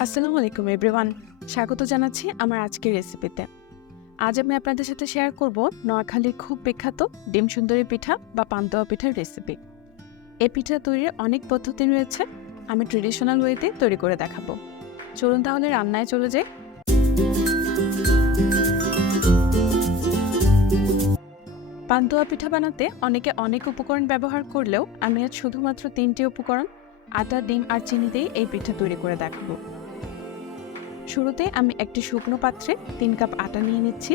আসসালামু আলাইকুম এভরিওয়ান, স্বাগত জানাচ্ছি আমার আজকের রেসিপিতে। আজ আমি আপনাদের সাথে শেয়ার করব নোয়াখালীর খুব বিখ্যাত ডিম সুন্দরী পিঠা বা পান্তুয়া পিঠার রেসিপি। এই পিঠা তৈরির অনেক পদ্ধতি রয়েছে, আমি ট্রেডিশনাল ওয়েতে তৈরি করে দেখাবো। চলুন তাহলে রান্নায় চলে যাই। পান্তুয়া পিঠা বানাতে অনেকে অনেক উপকরণ ব্যবহার করলেও আমি আজ শুধুমাত্র 3টি উপকরণ আটা, ডিম আর চিনি দিয়ে এই পিঠা তৈরি করে দেখাবো। শুরুতে আমি একটি শুকনো পাত্রে 3 কাপ আটা নিয়ে নিচ্ছি,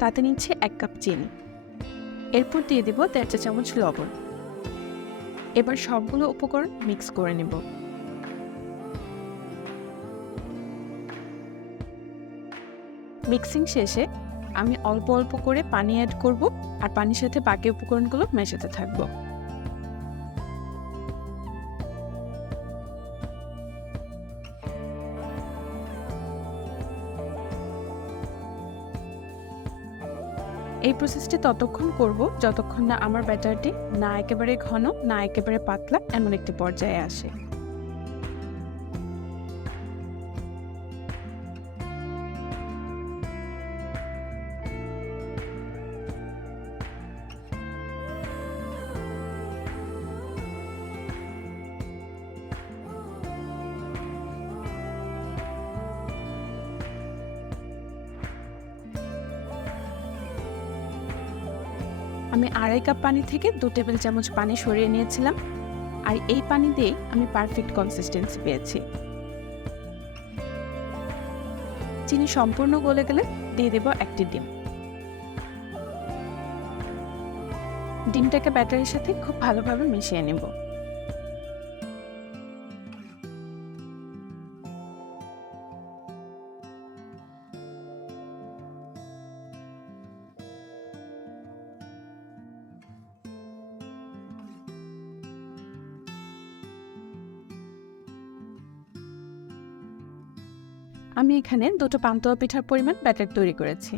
তাতে নিচ্ছি 1 কাপ চিনি, এরপর দিয়ে দিব 1.5 চা চামচ লবণ। এবার সবগুলো উপকরণ মিক্স করে নেব। মিক্সিং শেষে আমি অল্প অল্প করে পানি অ্যাড করব আর পানির সাথে বাকি উপকরণগুলো মেশাতে থাকবো। এই প্রসেসটি ততক্ষণ করব যতক্ষণ না আমার ব্যাটারটি না একেবারে ঘন না একেবারে পাতলা এমন একটি পর্যায়ে আসে। আমি 2.5 কাপ পানি থেকে 2 টেবিল চামচ পানি সরিয়ে নিয়েছিলাম, আর এই পানি দিয়ে আমি পারফেক্ট কনসিস্টেন্সি পেয়েছি। চিনি সম্পূর্ণ গলে গেলে দিয়ে দেব একটি ডিম। ডিমটাকে ব্যাটারের সাথে খুব ভালোভাবে মিশিয়ে নেব। আমি এখানে 2টো পান্তুয়া পিঠার পরিমাণ ব্যাটার তৈরি করেছি।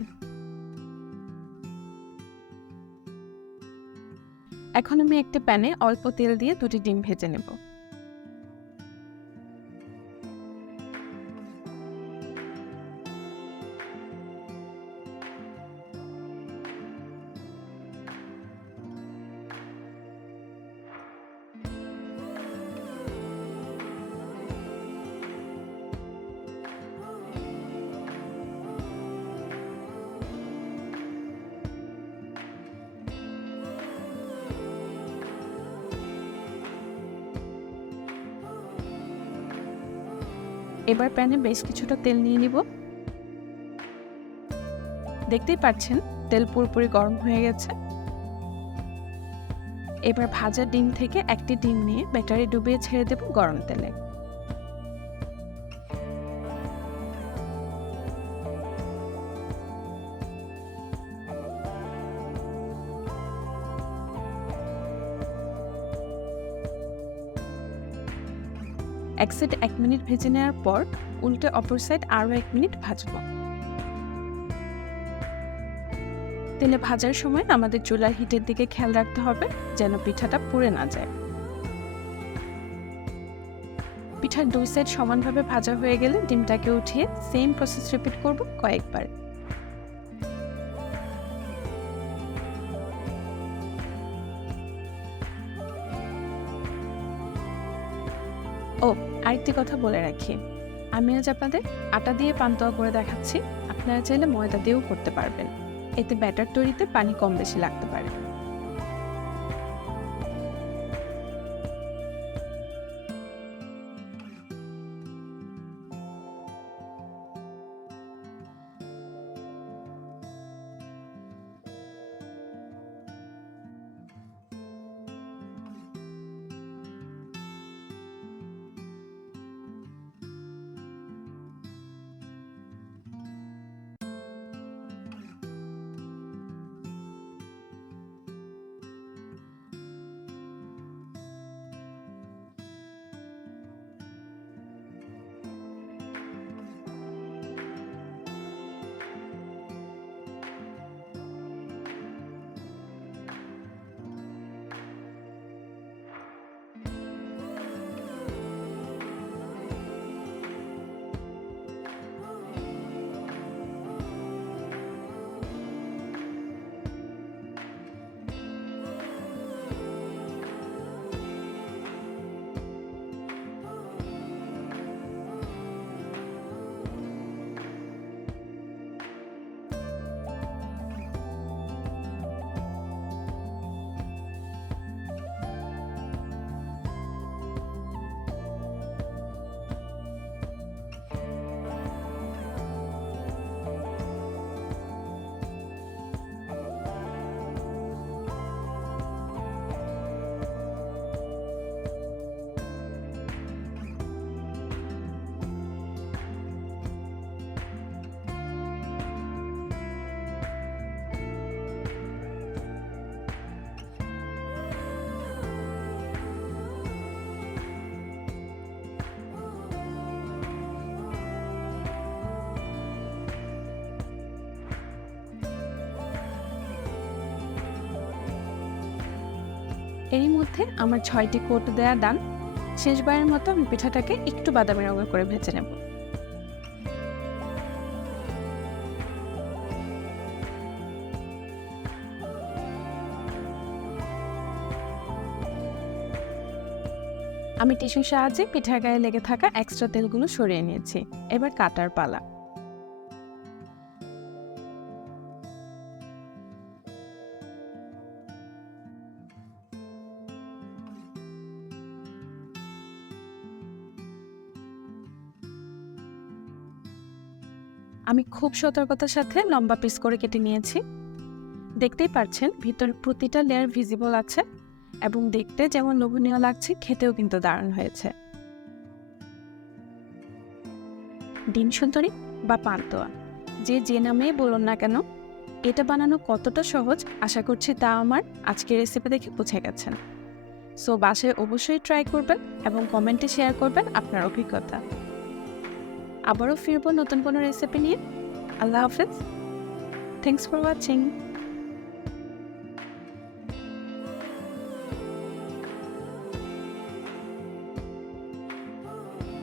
এখন আমি একটা প্যানে অল্প তেল দিয়ে 2টি ডিম ভেজে নেব। এবার প্যানে বেশ কিছুটা তেল নিয়ে নিব। দেখতেই পাচ্ছেন তেল পুরোপুরি গরম হয়ে গেছে। এবার ভাজা ডিম থেকে একটি ডিম নিয়ে ব্যাটারে ডুবিয়ে ছেড়ে দেব গরম তেলে। এক সাইড 1 মিনিট ভেজে নেওয়ার পর উল্টে অপর সাইড আরও 1 মিনিট ভাজবো। তেলে ভাজার সময় আমাদের চুলার হিটের দিকে খেয়াল রাখতে হবে যেন পিঠাটা পুড়ে না যায়। পিঠার 2 সাইড সমানভাবে ভাজা হয়ে গেলে ডিমটাকে উঠিয়ে সেম প্রসেস রিপিট করব কয়েকবার। আরেকটি কথা বলে রাখি, আমি আজ আপনাদের আটা দিয়ে পান্তুয়া করে দেখাচ্ছি। আপনারা চাইলে ময়দা দিয়েও করতে পারবেন, এতে ব্যাটার তৈরিতে পানি কম বেশি লাগতে পারে। এরই মধ্যে আমার 6টি কোট দেয়া ডান। শেষবারের মতো আমি পিঠাটাকে একটু বাদামি রঙের করে ভেজে নেব। আমি টিস্যুর সাহায্যে পিঠার গায়ে লেগে থাকা এক্সট্রা তেলগুলো সরিয়ে নিয়েছি। এবার কাটার পালা। আমি খুব সতর্কতার সাথে লম্বা পিস করে কেটে নিয়েছি। দেখতেই পাচ্ছেন ভিতর প্রতিটা লেয়ার ভিজিবল আছে এবং দেখতে যেমন লোভনীয় লাগছে, খেতেও কিন্তু দারুণ হয়েছে। ডিম সুন্দরী বা পান্তুয়া, যে নামেই বলুন না কেন, এটা বানানো কতটা সহজ আশা করছি তা আমার আজকের রেসিপি দেখে বুঝে গেছেন। সো বাসায় অবশ্যই ট্রাই করবেন এবং কমেন্টে শেয়ার করবেন আপনার অভিজ্ঞতা। আবারও ফিরবো নতুন কোনো রেসিপি নিয়ে। আল্লাহ হাফেজ। Thanks for watching.